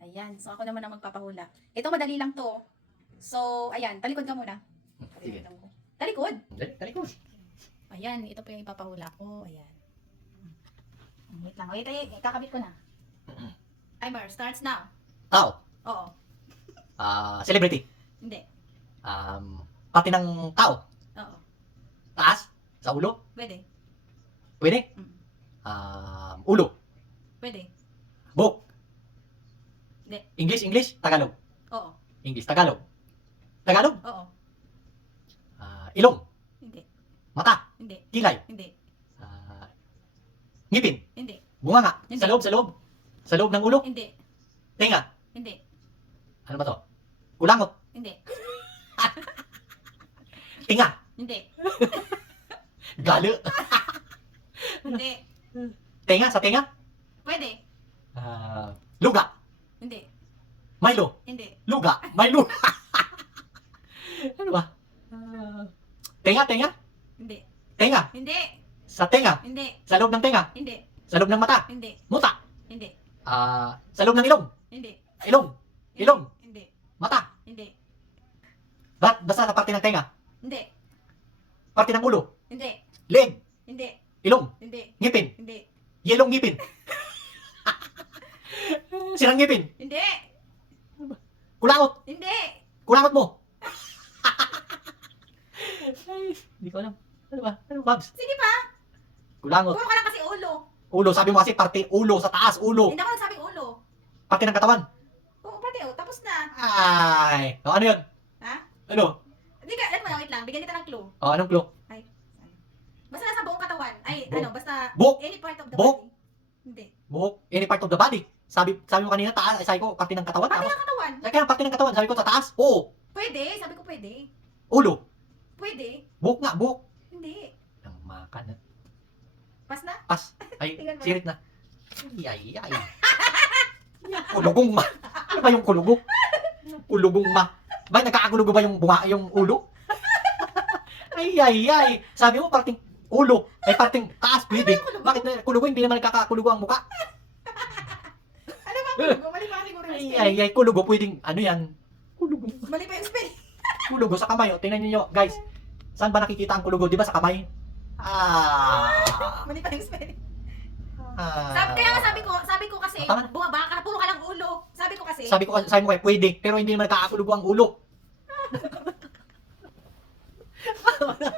Ayan, so ako naman ang magpapahula. Ito madali lang to. So, ayan, talikod ka muna. Sige. Talikod. Talikod. Ayan, ito po yung ipapahula ko. Ayan. Wait lang. Wait, kakabit ko na. Timer starts now. Tao. Oo. Celebrity. Hindi. Parte ng tao. Oo. Taas. Sa ulo. Pwede. Pwede. Mm. Ulo. Pwede. Buhok. Hindi. English, Tagalog. Oo. English, Tagalog. Tagalog. Oo. Ilong. Hindi. Mata. Hindi. Kilay. Hindi. Ngipin. Hindi. Bunganga. Hindi. Sa loob. Sa loob ng ulo. Hindi. Tenga. Hindi. Ano ba to? Kulangot. Hindi. Tinga. Hindi. Galo. Hindi. Tenga. Sa tenga. Pwede. Luga. Hindi. Milo. Hindi. Luga. Milo. Ano ba? Tenga. Hindi. Tenga. Hindi. Sa tenga. Hindi. Sa loob ng tenga. Hindi. Sa loob ng mata. Hindi. Muta. Hindi. Sa loob ng ilong. Hindi. Ilong. Hindi. Mata. Hindi. Basta sa parte ng tenga. Hindi. Parte ng ulo. Hindi. Leeg. Hindi. Ilong. Hindi. Ngipin. Hindi. Yelong ngipin. Sirang ngipin. Hindi. Kulangot. Hindi. Kulangot mo. Ay, hindi ko alam. Ano ba? Ano, Babs? Sige pa. Kulangot. Puro ka lang kasi ulo. Ulo. Sabi mo kasi parte ulo. Sa taas. Ulo. Hindi ako nagsabing ulo. Parte ng katawan. Oo, pati tapos na. Ay. Ano yun? Ha? Ano? Hindi ka, ano mo, wait lang. Bigyan kita ng clue. Anong clue? Ay. Basta nasa buong katawan. Ay, Buhok. ano, basta Buhok. any part of the Buhok. body. Hindi. Buhok. Any part of the body. Sabi mo kanina, taas. Sabi ko, parte ng katawan. Pati Tapos, ng katawan. kaya parte ng katawan. Sabi ko, sa taas. Oo. Pwede. Sabi ko pwede. Ulo. Pwede. Buhok nga. Buhok. Hindi. Ang makan. Pas na? Pas. Ay, Tingnan mo. sirit na. Ay. Kulugong ma. Ano ba yung kulugong? Kulugong ma. Ba, nagkakagulugo ba yung bunga, yung ulo? Ay. Sabi mo, parting ulo. Ay, parting taas, pwede. Bakit na kulugo? Hindi naman nagkakakulugo ang muka. Ano ba? Kulugo? Mali pa siguro yung spelling. Ay, kulugo, pwedeng, ano yan? Kulugo. Mali pa yung spelling. Kulugo sa kamay. O, tingnan niyo guys. Saan ba nakikita ang kulugo? Di ba sa kamay? Mali pa yung spelling. Ah. Kaya nga sabi ko kasi, Tama na. bumaba ka, puro ka lang ulo. Sabi ko kasi, Sabi mo kayo, pwede. Pero hindi naman nagkakakulugo ang ulo. Tama na.